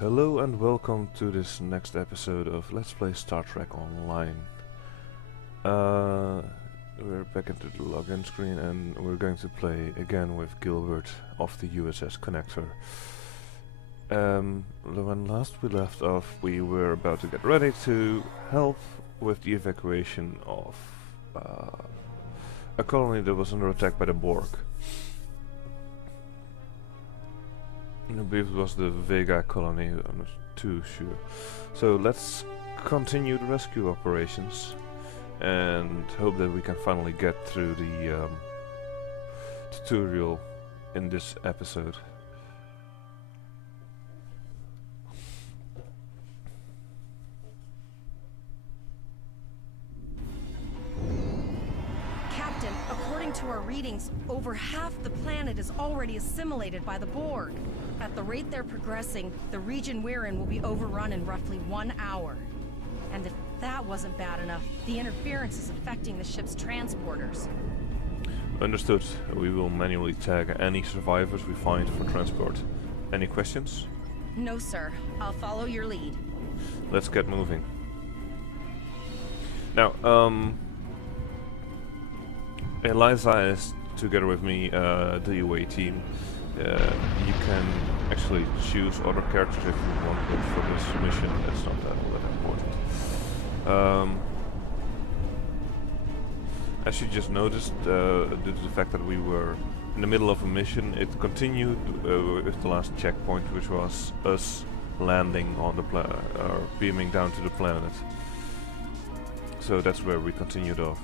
Hello and welcome to this next episode of Let's Play Star Trek Online. We're back into the login screen and we're going to play again with Gilbert of the USS Connector. When last we left off, we were about to get ready to help with the evacuation of a colony that was under attack by the Borg. I believe it was the Vega colony, I'm not too sure. So let's continue the rescue operations and hope that we can finally get through the tutorial in this episode. Captain, according to our readings, over half the planet is already assimilated by the Borg. At the rate they're progressing, the region we're in will be overrun in roughly 1 hour. And if that wasn't bad enough, the interference is affecting the ship's transporters. Understood. We will manually tag any survivors we find for transport. Any questions? No, sir. I'll follow your lead. Let's get moving. Now, Eliza is together with me, the UA team. You can actually choose other characters if you want, but for this mission it's not that important. As you just noticed, due to the fact that we were in the middle of a mission, it continued with the last checkpoint, which was us landing on the or beaming down to the planet. So that's where we continued off.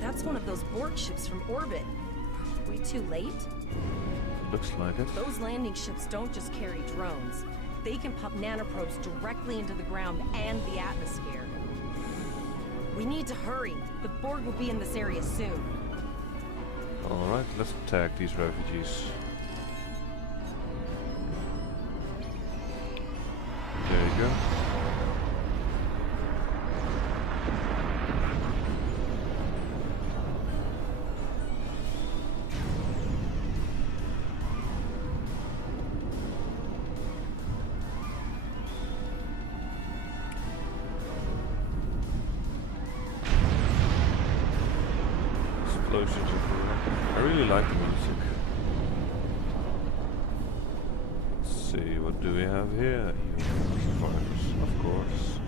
That's one of those Borg ships from orbit. Are we too late? Looks like it. Those landing ships don't just carry drones. They can pump nanoprobes directly into the ground and the atmosphere. We need to hurry. The Borg will be in this area soon. Alright, let's attack these refugees. There you go. Explosions everywhere. I really like the music. Let's see, what do we have here? Survivors, of course.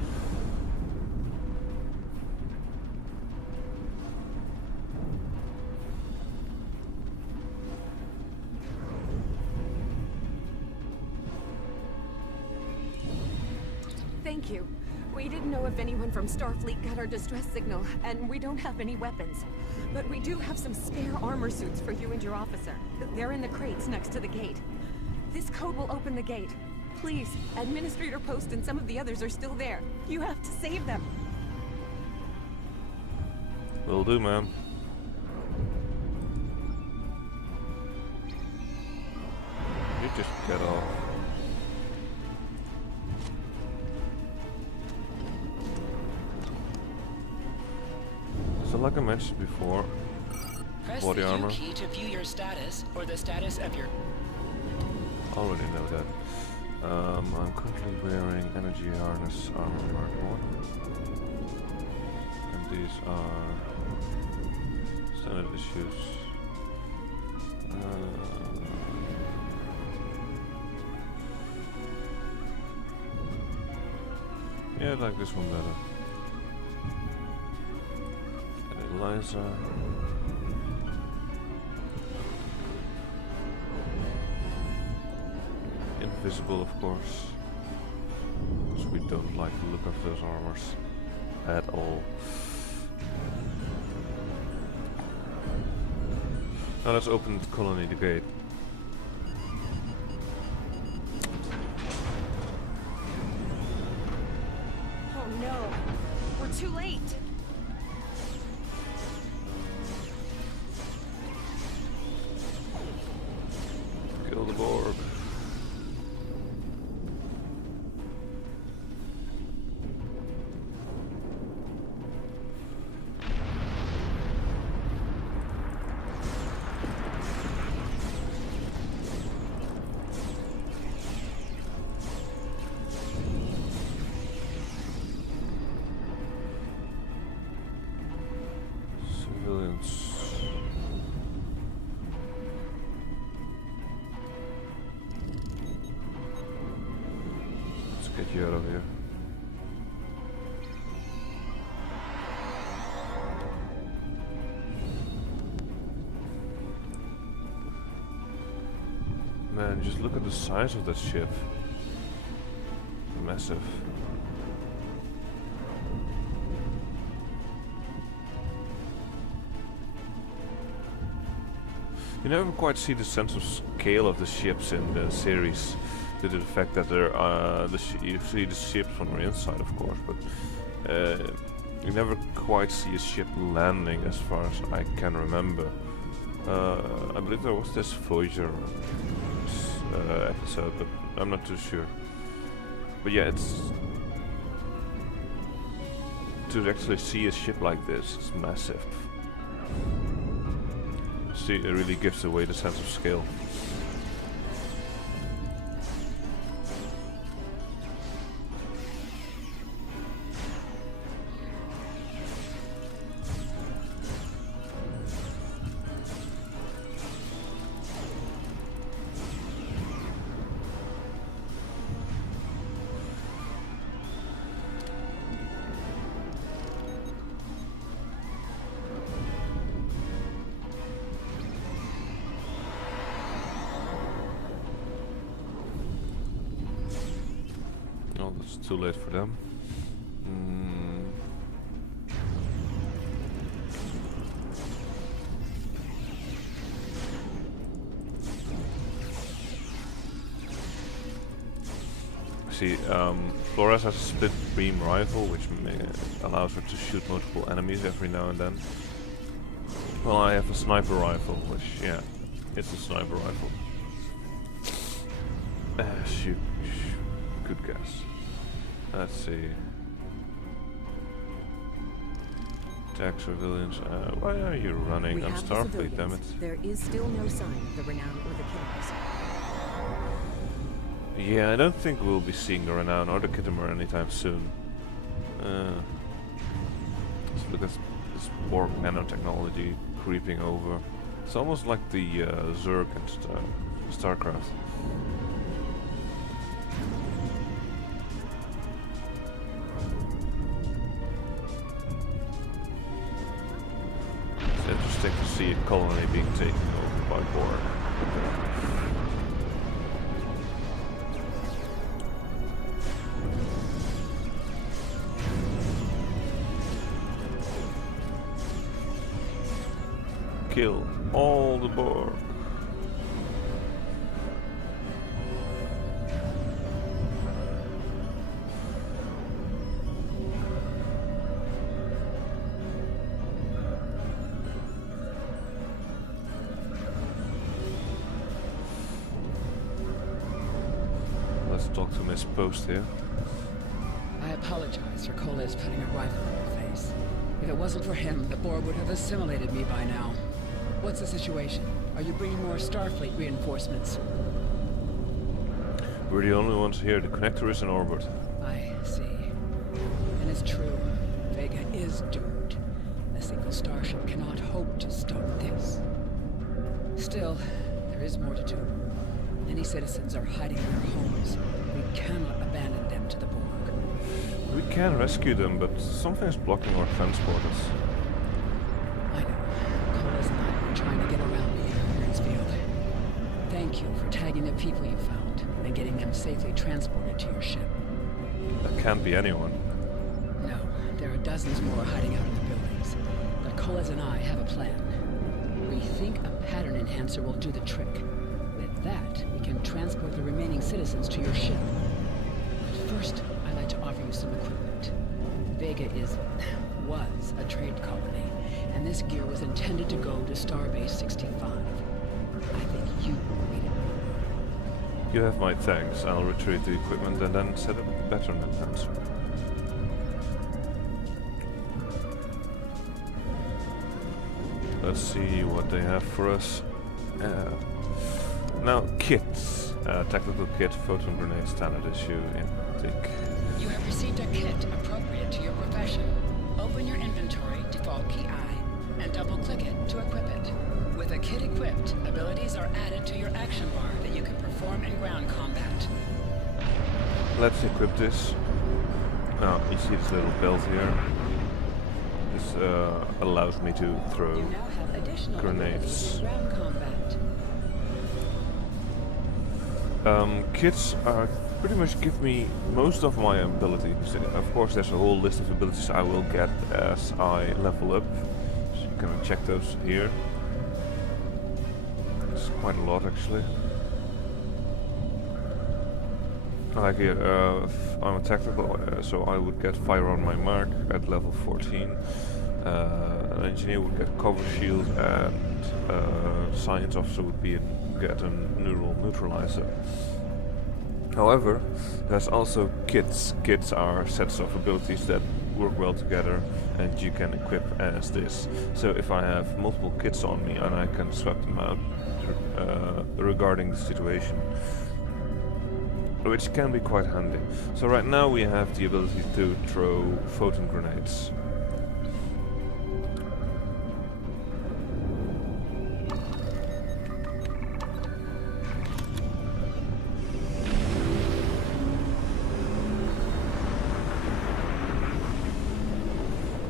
Thank you. We didn't know if anyone from Starfleet got our distress signal, and we don't have any weapons. But we do have some spare armor suits for you and your officer. They're in the crates next to the gate. This code will open the gate. Please, Administrator Post and some of the others are still there. You have to save them. Will do, ma'am. You just get off. So like I mentioned before, Press body the armor. U key to view your status or the status of your... Already know that. I'm currently wearing energy harness armor Mark 1. And these are standard issues. Yeah, I like this one better. And Eliza. Invisible, of course, because we don't like the look of those armors at all. Now let's open the colony, the gate. Oh no! We're too late! Kill the Borg. Get you out of here. Man, just look at the size of that ship. Massive. You never quite see the sense of scale of the ships in the series, due to the fact that they're you see the ships from the inside, of course, but you never quite see a ship landing, as far as I can remember. I believe there was this Voyager episode, but I'm not too sure. But yeah, it's to actually see a ship like this, it's massive. See, it really gives away the sense of scale. Oh, that's too late for them. See, Flores has a split beam rifle, which allows her to shoot multiple enemies every now and then. Well, I have a sniper rifle, which, yeah, it's a sniper rifle. Shoot. Good guess. Let's see. Attack civilians. Why are you running? I'm Starfleet, damn it. There is still no sign of the Renown or the Killers. Yeah, I don't think we'll be seeing the Renown or the Kittimer anytime soon. Let's look at this Borg nanotechnology creeping over. It's almost like the Zerg and StarCraft. It's interesting to see a colony being taken over by Borg. Kill all the Borg. Let's talk to Miss Post here. I apologize for Coles putting a rifle in your face. If it wasn't for him, the Borg would have assimilated me by now. What's the situation? Are you bringing more Starfleet reinforcements? We're the only ones here. The connector is in orbit. I see. And it's true. Vega is doomed. A single starship cannot hope to stop this. Still, there is more to do. Many citizens are hiding in their homes. We cannot abandon them to the Borg. We can rescue them, but something is blocking our transporters. I know. Coles and I were trying to get around the interference field. Thank you for tagging the people you found and getting them safely transported to your ship. That can't be anyone. No, there are dozens more hiding out in the buildings. But Coles and I have a plan. We think a pattern enhancer will do the trick. With that, we can transport the remaining citizens to your ship. But first, I'd like to offer you some equipment. Vega was a trade colony, and this gear was intended to go to Starbase 65. I think you made it more. You have my thanks. I'll retrieve the equipment and then set up a pattern enhancer. Let's see what they have for us. Now, kits. Technical kit, photon grenade, standard issue. Yeah, take. You have received a kit appropriate to your profession. Open your inventory, default key I, and double-click it to equip it. With a kit equipped, abilities are added to your action bar that you can perform in ground combat. let's equip this. Now, you see this little belt here. This allows me to throw You now have additional grenades. abilities in ground combat. Kits are pretty much give me most of my abilities. Of course, there's a whole list of abilities I will get as I level up. So you can check those here. It's quite a lot actually. Like here, I'm a tactical, so I would get fire on my mark at level 14. An engineer would get cover shield, and science officer would get a neural neutralizer. However, there's also kits. Kits are sets of abilities that work well together, and you can equip as this. So if I have multiple kits on me, and I can swap them out regarding the situation, which can be quite handy. So right now we have the ability to throw photon grenades.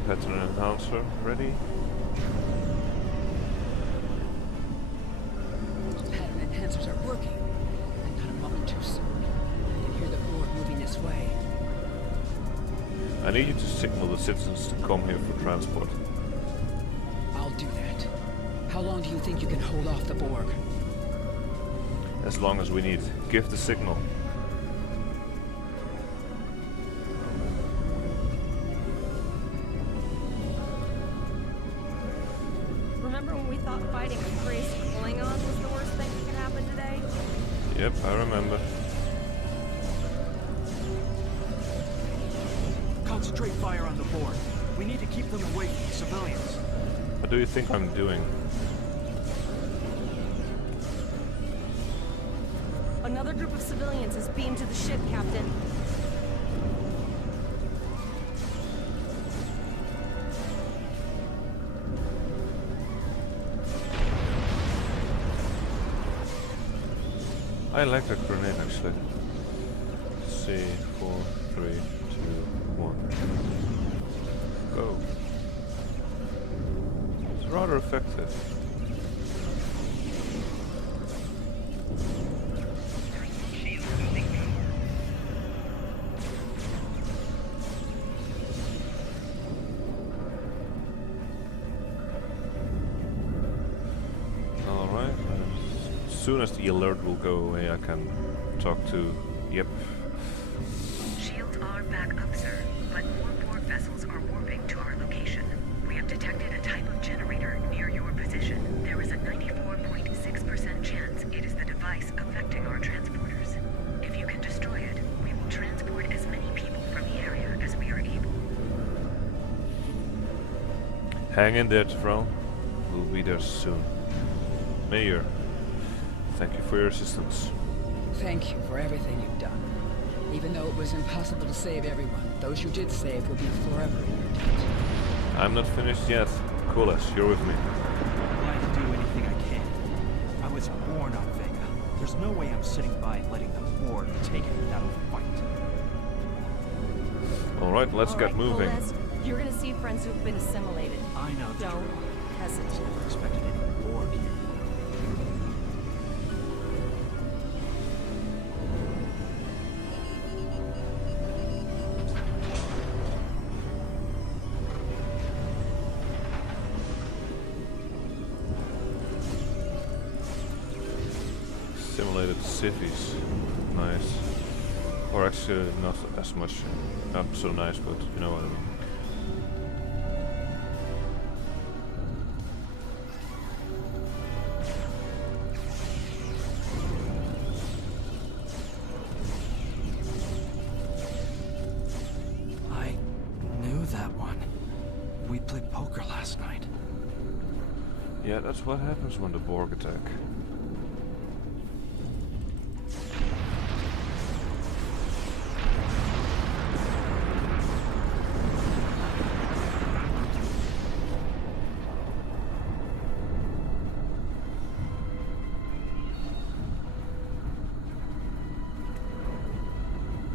Pattern enhancer ready. Pattern enhancers are working. And not a moment too soon. I can hear the Borg moving this way. I need you to signal the citizens to come here for transport. I'll do that. How long do you think you can hold off the Borg? As long as we need. Give the signal. Remember when we thought fighting a crazy Klingon was the worst thing that could happen today? Yep, I remember. Concentrate fire on the Borg. We need to keep them away from the civilians. What do you think I'm doing? Another group of civilians is beamed to the ship, Captain. I like that grenade actually. Let's see, 4, 3, 2, 1. Go. It's rather effective. Alright, as soon as the alert will go away, I can talk to... Yep. Shields are back up, sir, but more Borg vessels are warping to our location. We have detected a type of generator near your position. There is a 94.6% chance it is the device affecting our transporters. If you can destroy it, we will transport as many people from the area as we are able. Hang in there, Tyrell. We'll be there soon. Mayor, thank you for your assistance. Thank you for everything you've done. Even though it was impossible to save everyone, those you did save will be forever in your debt. I'm not finished yet. Coolest, you're with me. I'm glad to do anything I can. I was born on Vega. There's no way I'm sitting by and letting the Borg take it without a fight. Alright, let's get moving. Coles, you're gonna see friends who've been assimilated. I know the Don't drill. hesitate. Never expected any Borg here. Simulated cities. Nice. Or actually not as much, not so nice, but you know what I mean. I knew that one. We played poker last night. Yeah, that's what happens when the Borg attack.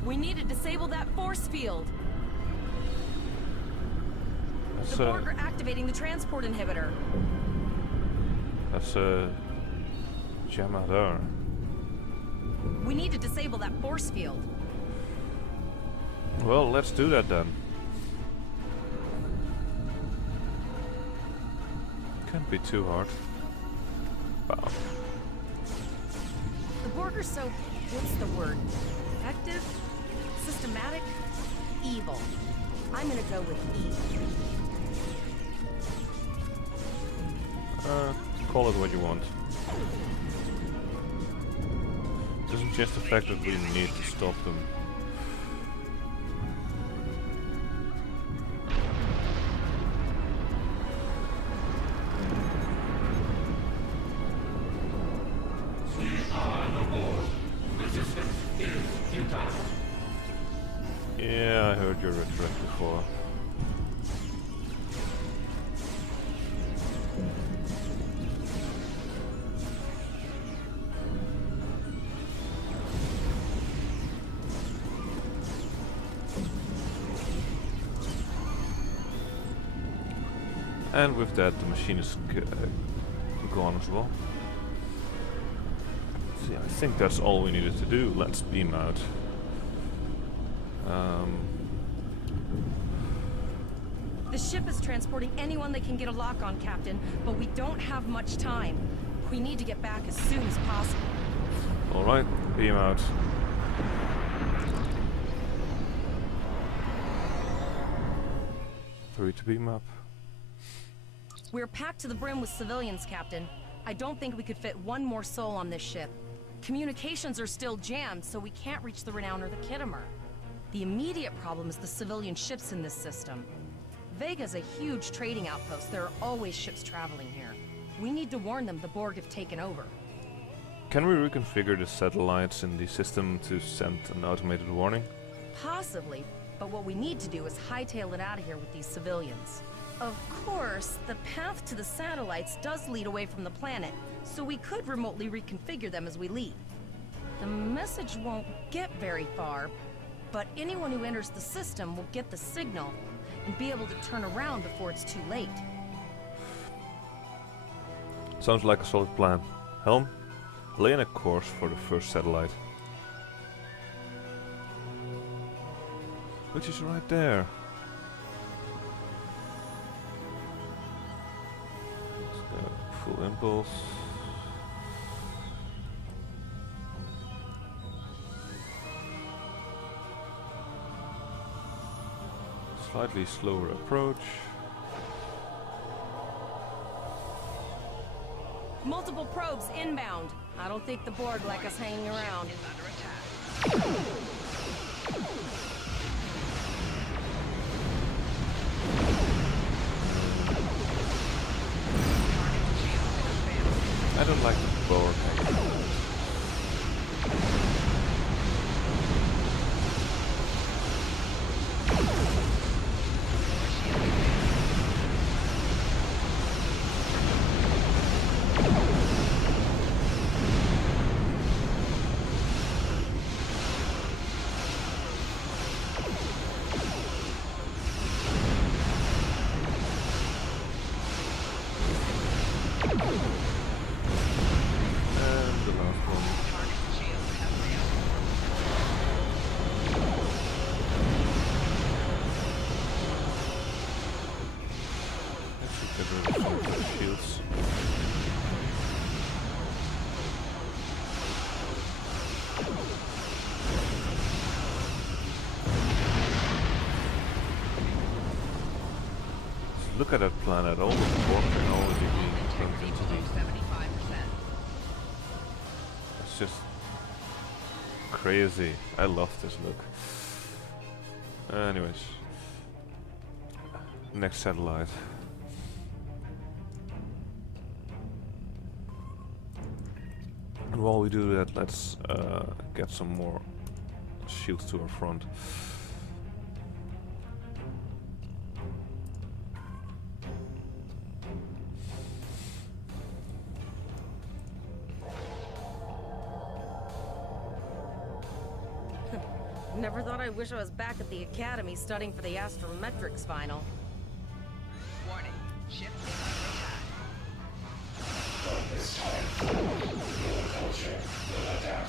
We We need to disable that force field. That's The Borg are activating the transport inhibitor. that's a jammer. We need to disable that force field. Well, let's do that then. Can't be too hard. Wow. The Borg are so, what's the word? Effective? Systematic? Evil. I'm gonna go with E. Call it what you want. Doesn't just the fact that we need to stop them. Yeah, I heard your rhetoric before. And with that, the machine is gone as well. See, I think that's all we needed to do. Let's beam out. The ship is transporting anyone they can get a lock on, Captain, but we don't have much time. We need to get back as soon as possible. Alright, beam out. Three to beam up. We're packed to the brim with civilians, Captain. I don't think we could fit one more soul on this ship. Communications are still jammed, so we can't reach the Renown or the Kittimer. The immediate problem is the civilian ships in this system. Vega's a huge trading outpost. There are always ships traveling here. We need to warn them the Borg have taken over. Can we reconfigure the satellites in the system to send an automated warning? Possibly, but what we need to do is hightail it out of here with these civilians. Of course, the path to the satellites does lead away from the planet, so we could remotely reconfigure them as we leave. The message won't get very far, but anyone who enters the system will get the signal and be able to turn around before it's too late. Sounds like a solid plan. Helm, lay in a course for the first satellite. Which is right there. Full impulse. Slightly slower approach. Multiple probes inbound. I don't think the Borg like us hanging around. I don't like the Borg. Shields. Look at that planet, all the Borg technology being pumped into the... It's just crazy. I love this look. Anyways. Next satellite. And while we do that, let's get some more shields to our front. Never thought I wish I was back at the academy studying for the astrometrics final. Warning. Ship is under attack.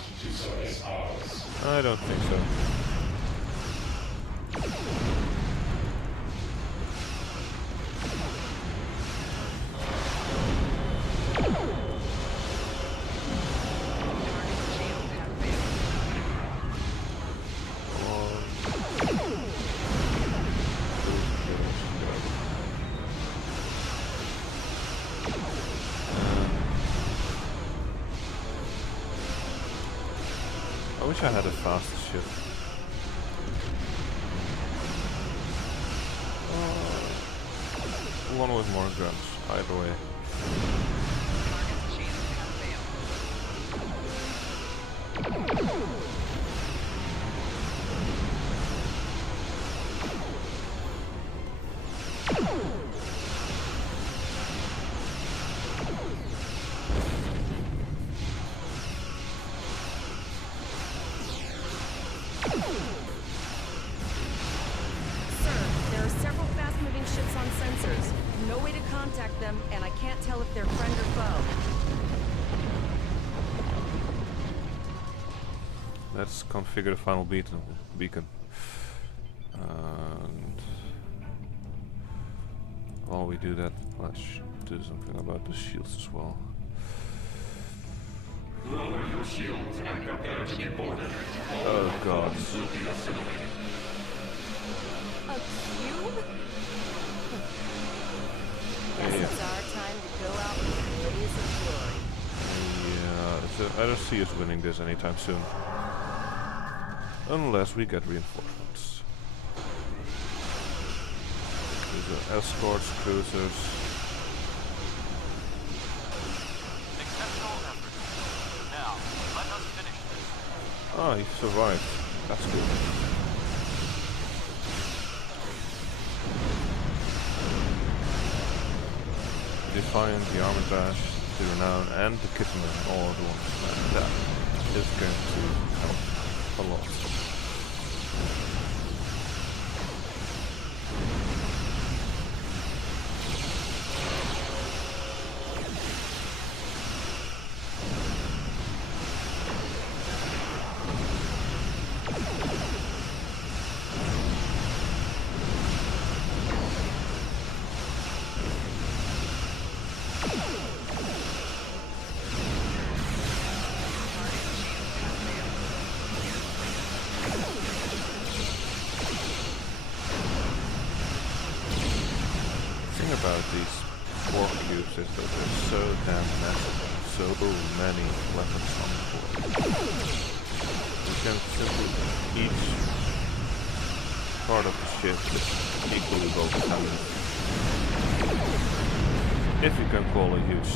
I don't think so. I wish I had a fast ship. One with more guns, either way. And I can't tell if they're friend or foe. Let's configure the final beacon. And while we do that, let's do something about the shields as well. Lower your shields and prepare to be boarded. Oh god. A cube? Guess it's our time to go out with a blaze of glory. Yeah, I don't see us winning this anytime soon. Unless we get reinforcements. These are escorts, cruisers. Exceptional effort. Now, let us finish this. Ah, he survived. That's good. Defiant, the Armitage, the Renown, and the Kitchener all at once. And that is going to help a lot. About these Borg cubes is that they're so damn massive and so many weapons on the board. You can simply, each part of the ship is equally well defended. If you can call a huge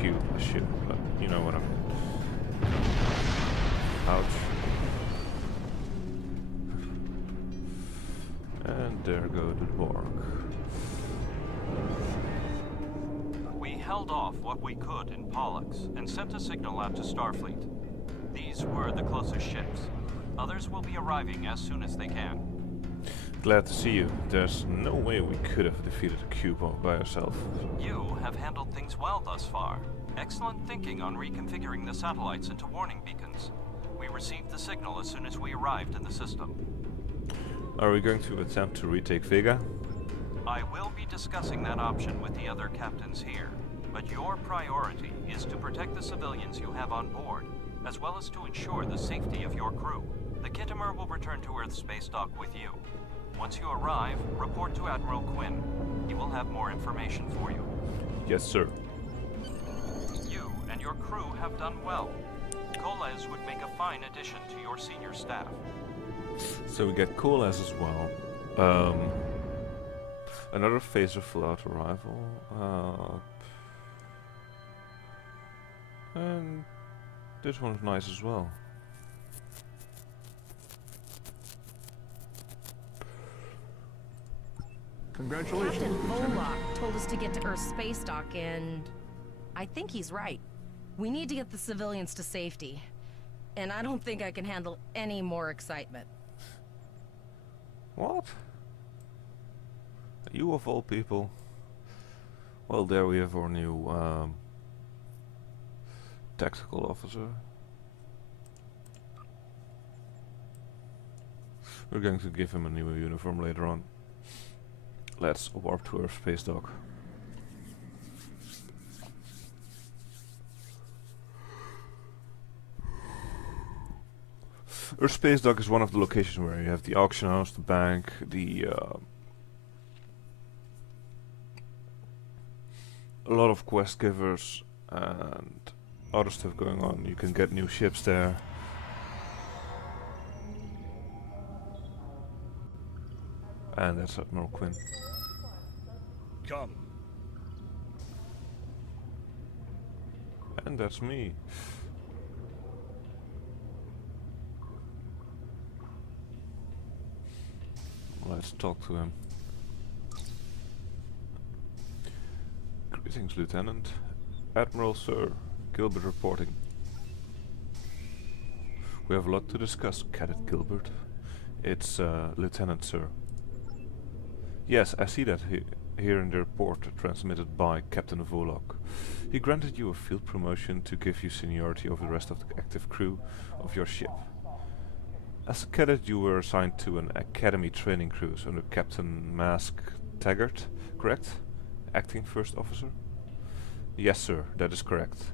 cube a ship, but you know what I mean. Ouch. And there go the Borg. We held off what we could in Pollux and sent a signal out to Starfleet. These were the closest ships. Others will be arriving as soon as they can. Glad to see you. There's no way we could have defeated a cube all by ourselves. You have handled things well thus far. Excellent thinking on reconfiguring the satellites into warning beacons. We received the signal as soon as we arrived in the system. Are we going to attempt to retake Vega? I will be discussing that option with the other captains here, but your priority is to protect the civilians you have on board, as well as to ensure the safety of your crew. The Kittimer will return to Earth's space dock with you. Once you arrive, report to Admiral Quinn. He will have more information for you. Yes, sir. You and your crew have done well. Koles would make a fine addition to your senior staff. So we get Koles as well. Another phaser float arrival. And this one's nice as well. Congratulations. Captain Volok told us to get to Earth's space dock, and I think he's right. We need to get the civilians to safety. And I don't think I can handle any more excitement. What? You of all people. Well, there we have our new tactical officer. We're going to give him a new uniform later on. Let's warp to our space dock. Our space dock is one of the locations where you have the auction house, the bank, the a lot of quest givers and other stuff going on. You can get new ships there. And that's Admiral Quinn. Come. And that's me. Let's talk to him. Greetings, Lieutenant. Admiral Sir, Gilbert reporting. We have a lot to discuss, Cadet Gilbert. It's Lieutenant, sir. Yes, I see that here in the report transmitted by Captain Volok. He granted you a field promotion to give you seniority over the rest of the active crew of your ship. As a cadet, you were assigned to an academy training cruise under Captain Mask Taggart, correct? Acting First Officer? Yes, sir, that is correct.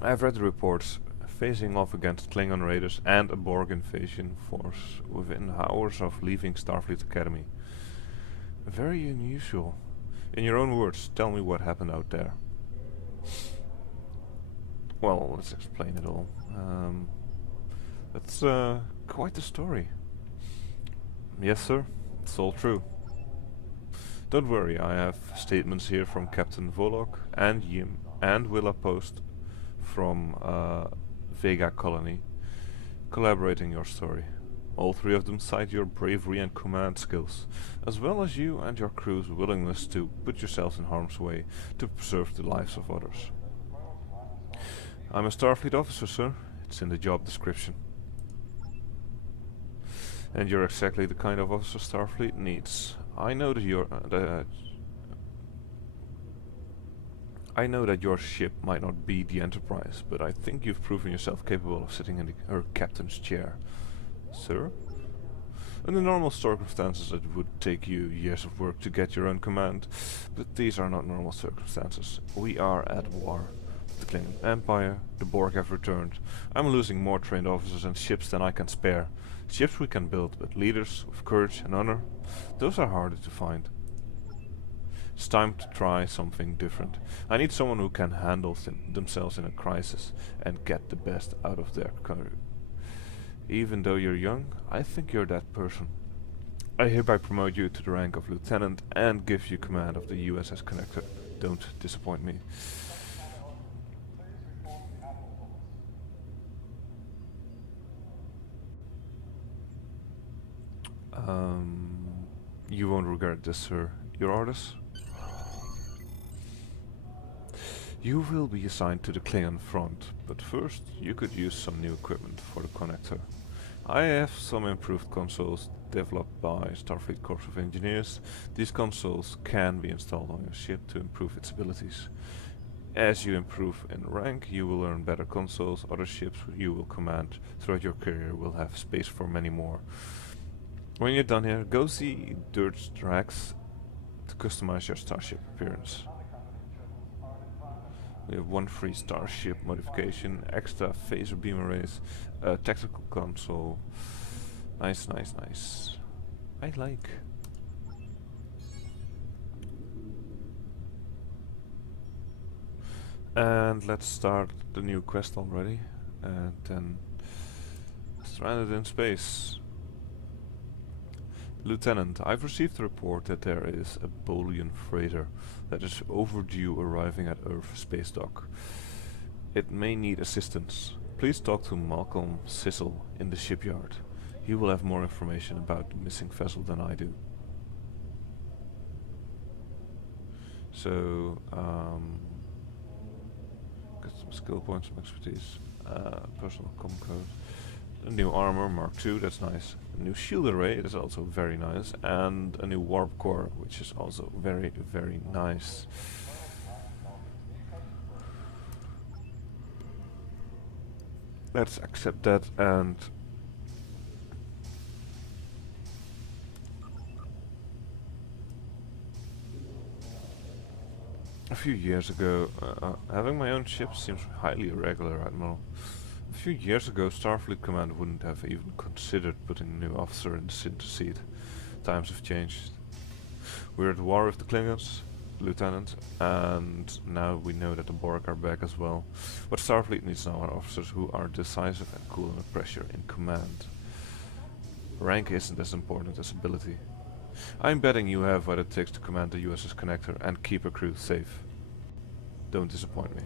I have read the reports. Facing off against Klingon raiders and a Borg invasion force within hours of leaving Starfleet Academy. Very unusual. In your own words, tell me what happened out there. Well, let's explain it all. That's quite the story. Yes, sir, it's all true. Don't worry, I have statements here from Captain Volok and Yim and Willa Post from Vega Colony, collaborating your story. All three of them cite your bravery and command skills, as well as you and your crew's willingness to put yourselves in harm's way to preserve the lives of others. I'm a Starfleet officer, sir. It's in the job description. And you're exactly the kind of officer Starfleet needs. I know that your ship might not be the Enterprise, but I think you've proven yourself capable of sitting in her captain's chair. Sir? Under normal circumstances it would take you years of work to get your own command, but these are not normal circumstances. We are at war. The Klingon Empire, the Borg have returned. I'm losing more trained officers and ships than I can spare. Ships we can build, but leaders with courage and honor, those are harder to find. It's time to try something different. I need someone who can handle themselves in a crisis and get the best out of their crew. Even though you're young, I think you're that person. I hereby promote you to the rank of lieutenant and give you command of the USS Connector. Don't disappoint me. You won't regret this, sir. Your orders? You will be assigned to the Klingon front, but first you could use some new equipment for the connector. I have some improved consoles developed by Starfleet Corps of Engineers. These consoles can be installed on your ship to improve its abilities. As you improve in rank, you will earn better consoles. Other ships you will command throughout your career will have space for many more. When you're done here, go see Dirt's Tracks to customize your starship appearance. We have one free starship modification, extra phaser beam arrays, a tactical console. Nice, nice, nice. I like. And let's start the new quest already. And then stranded in space. Lieutenant, I've received a report that there is a Bolian freighter that is overdue arriving at Earth spacedock. It may need assistance. Please talk to Malcolm Sissel in the shipyard. He will have more information about the missing vessel than I do. So, get some skill points, some expertise, personal com code. A new armor, Mark II, that's nice. A new shield array, that's also very nice. And a new warp core, which is also very, very nice. Let's accept that and a few years ago, having my own ship seems highly irregular, Admiral. A few years ago, Starfleet Command wouldn't have even considered putting a new officer in the center seat. Times have changed. We're at war with the Klingons, Lieutenant, and now we know that the Borg are back as well. What Starfleet needs now are officers who are decisive and cool under pressure in command. Rank isn't as important as ability. I'm betting you have what it takes to command the USS Connector and keep a crew safe. Don't disappoint me.